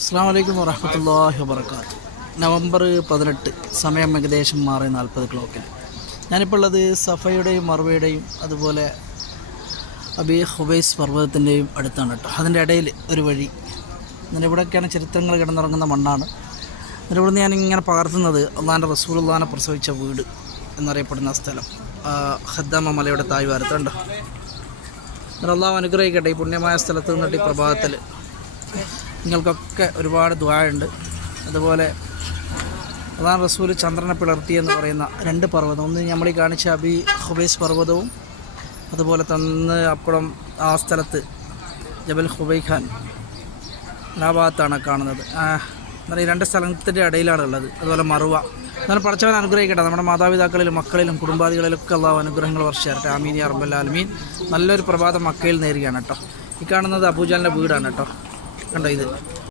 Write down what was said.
അസ്സലാമു അലൈക്കും വറഹ്മത്തുള്ളാഹി വബറകാതുഹു. നവംബർ 18 സമയം ഏകദേശം 6:40 ക്ലോക്കിൽ ഞാനിപ്പോൾ ഉള്ളത് സഫയുടെയും മർവയുടെയും അതുപോലെ അബി ഖുബൈസ് പർവ്വതത്തിൻ്റെയും അടുത്താണ് കേട്ടോ. അതിൻ്റെ ഇടയിൽ ഒരു വഴി, എന്നിട്ട് ഇവിടെയൊക്കെയാണ് ചരിത്രങ്ങൾ കിടന്നുറങ്ങുന്ന മണ്ണാണ്. എന്നിട്ട് ഇവിടുന്ന് ഞാനിങ്ങനെ പകർത്തുന്നത് അള്ളാഹിൻ്റെ റസൂലുള്ളാഹിനെ പ്രസവിച്ച വീട് എന്നറിയപ്പെടുന്ന സ്ഥലം ഖദ്ദാമ മലയുടെ താഴ്വാരത്ത് കണ്ടോ. എന്നിട്ട് അള്ളാഹു അനുഗ്രഹിക്കട്ടെ ഈ പുണ്യമായ സ്ഥലത്ത് നിന്നിട്ട് ഈ പ്രഭാതത്തിൽ നിങ്ങൾക്കൊക്കെ ഒരുപാട് ദുആയുണ്ട്. അതുപോലെ അള്ളാഹു റസൂൽ ചന്ദ്രനെ പിളർത്തി എന്ന് പറയുന്ന രണ്ട് പർവ്വതം, ഒന്ന് നമ്മൾ ഈ കാണിച്ച അബി ഖുബൈസ് പർവ്വതവും അതുപോലെ തന്നെ അപ്പുറം ആ സ്ഥലത്ത് ജബൽ ഖുബൈഖാൻ ആ ഭാഗത്താണ് കാണുന്നത്. എന്നാൽ ഈ രണ്ട് സ്ഥലത്തിൻ്റെ ഇടയിലാണ് ഉള്ളത്. അതുപോലെ മറുവ. എന്നാൽ പഠിച്ചവൻ അനുഗ്രഹിക്കട്ടെ നമ്മുടെ മാതാപിതാക്കളിലും മക്കളിലും കുടുംബാദികളിലൊക്കെ അള്ളാഹു അനുഗ്രഹങ്ങൾ വർഷിച്ചേരട്ടെ. ആമീൻ യാ റബ്ബൽ ആലമീൻ. നല്ലൊരു പ്രഭാതം മക്കയിൽ നേരുകയാണ് കേട്ടോ. ഈ കാണുന്നത് അബൂജാലിൻ്റെ വീടാണ് കേട്ടോ. കണ്ടോ ഇത്